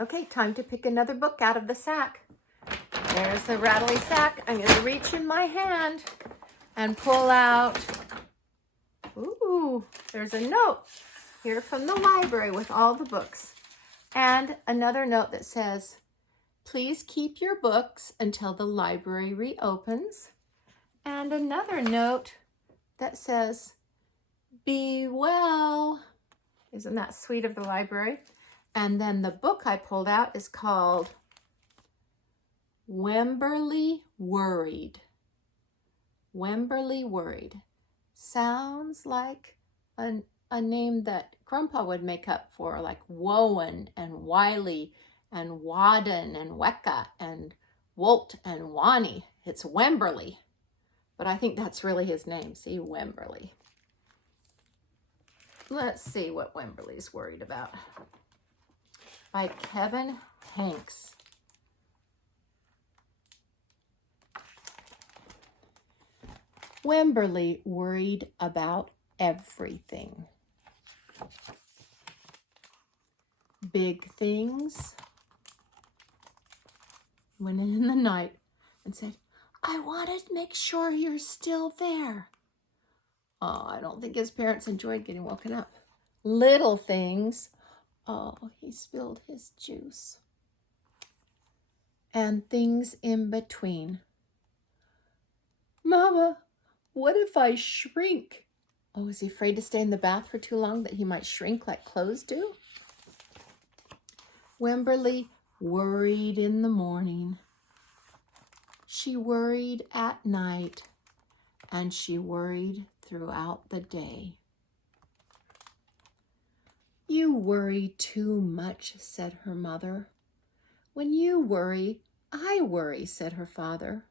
Okay, time to pick another book out of the sack. There's the rattly sack. I'm going to reach in my hand and pull out. Ooh, there's a note here from the library with all the books. And another note that says, please keep your books until the library reopens. And another note that says, be well. Isn't that sweet of the library? And then the book I pulled out is called Wemberly Worried. Wemberly Worried. Sounds like a name that Grandpa would make up for, like Wowan and Wiley and Wadden and Wecca and Wolt and Wani. It's Wemberly, but I think that's really his name. See, Wemberly. Let's see what Wemberly's worried about. By Kevin Hanks. Wemberly worried about everything. Big things. Went in the night and said, I wanted to make sure you're still there. Oh, I don't think his parents enjoyed getting woken up. Little things. Oh, he spilled his juice. And things in between. Mama, what if I shrink? Oh, is he afraid to stay in the bath for too long that he might shrink like clothes do? Wemberly worried in the morning. She worried at night, and she worried throughout the day. You worry too much, said her mother. When you worry, I worry, said her father.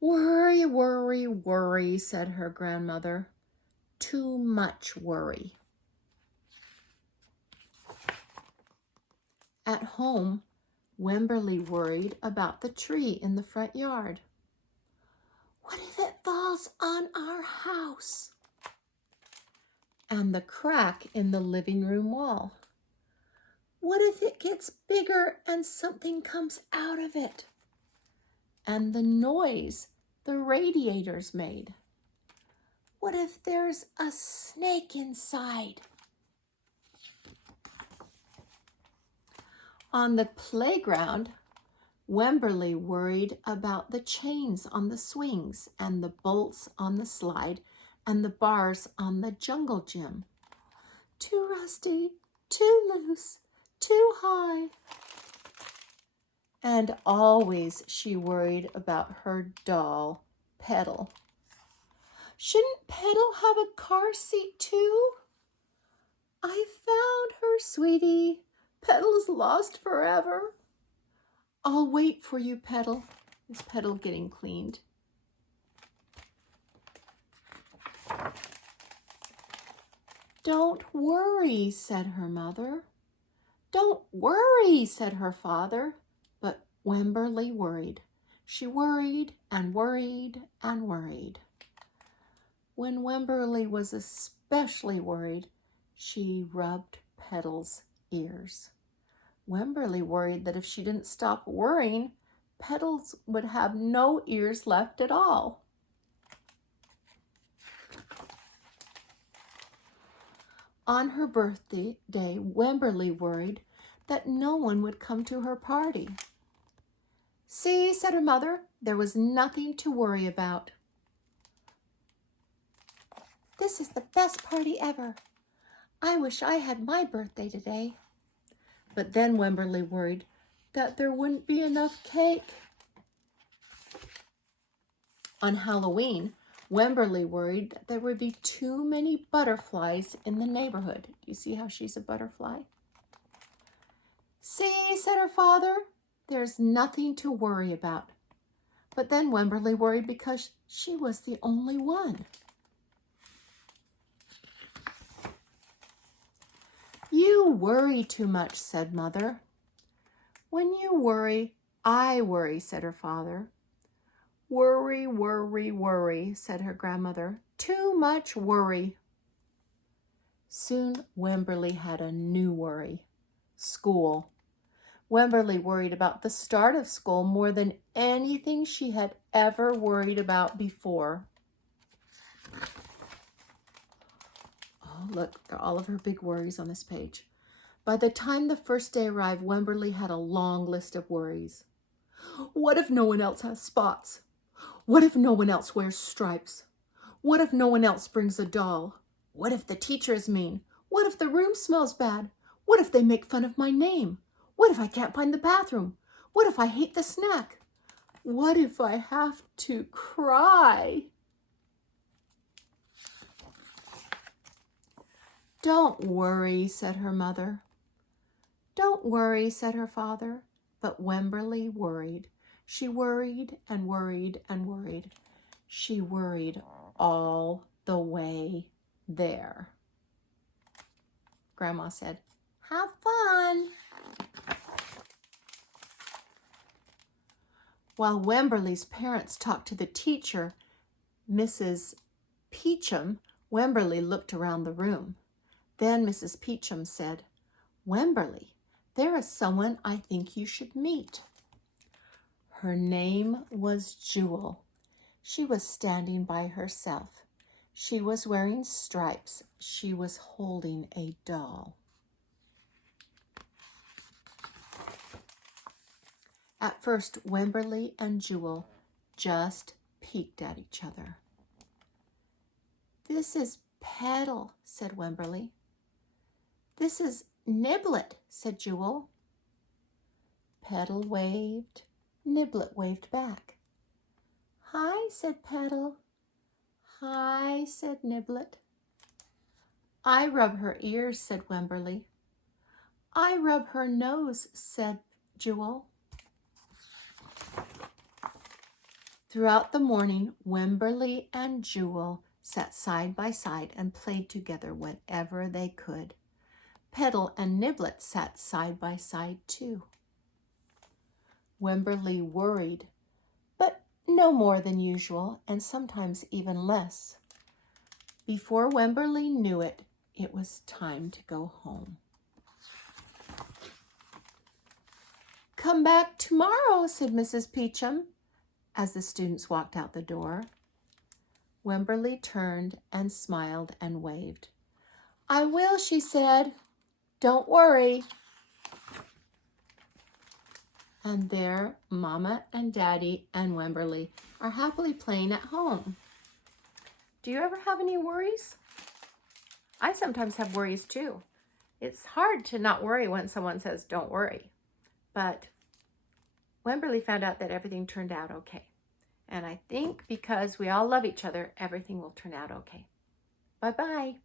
Worry, worry, worry, said her grandmother. Too much worry. At home, Wemberly worried about the tree in the front yard. What if it falls on our house? And the crack in the living room wall. What if it gets bigger and something comes out of it? And the noise the radiators made. What if there's a snake inside? On the playground, Wemberly worried about the chains on the swings and the bolts on the slide and the bars on the jungle gym. Too rusty, too loose, too high. And always she worried about her doll, Petal. Shouldn't Petal have a car seat too? I found her, sweetie. Petal's lost forever. I'll wait for you, Petal. Is Petal getting cleaned? Don't worry, said her mother. Don't worry, said her father. But Wemberly worried. She worried and worried and worried. When Wemberly was especially worried, she rubbed Petal's ears. Wemberly worried that if she didn't stop worrying, Petals would have no ears left at all. On her birthday, Wemberly worried that no one would come to her party. See, said her mother, there was nothing to worry about. This is the best party ever. I wish I had my birthday today. But then Wemberly worried that there wouldn't be enough cake. On Halloween, Wemberly worried that there would be too many butterflies in the neighborhood. Do you see how she's a butterfly? See, said her father, there's nothing to worry about. But then Wemberly worried because she was the only one. You worry too much, said Mother. When you worry, I worry, said her father. Worry, worry, worry, said her grandmother. Too much worry. Soon Wemberly had a new worry, school. Wemberly worried about the start of school more than anything she had ever worried about before. Oh, look, all of her big worries on this page. By the time the first day arrived, Wemberly had a long list of worries. What if no one else has spots? What if no one else wears stripes? What if no one else brings a doll? What if the teacher is mean? What if the room smells bad? What if they make fun of my name? What if I can't find the bathroom? What if I hate the snack? What if I have to cry? Don't worry, said her mother. Don't worry, said her father. But Wemberly worried. She worried and worried and worried. She worried all the way there. Grandma said, "Have fun." While Wemberly's parents talked to the teacher, Mrs. Peachum, Wemberly looked around the room. Then Mrs. Peachum said, "Wemberly, there is someone I think you should meet." Her name was Jewel. She was standing by herself. She was wearing stripes. She was holding a doll. At first, Wemberly and Jewel just peeked at each other. "This is Petal," said Wemberly. "This is Niblet," said Jewel. Petal waved. Niblet waved back. "Hi," said Petal. "Hi," said Niblet. "I rub her ears," said Wemberly. "I rub her nose," said Jewel. Throughout the morning, Wemberly and Jewel sat side by side and played together whenever they could. Petal and Niblet sat side by side too. Wemberly worried, but no more than usual, and sometimes even less. Before Wemberly knew it, it was time to go home. "Come back tomorrow," said Mrs. Peachum as the students walked out the door. Wemberly turned and smiled and waved. "I will," she said. "Don't worry." And there, Mama and Daddy and Wemberly are happily playing at home. Do you ever have any worries? I sometimes have worries too. It's hard to not worry when someone says, "Don't worry." But Wemberly found out that everything turned out okay. And I think because we all love each other, everything will turn out okay. Bye-bye.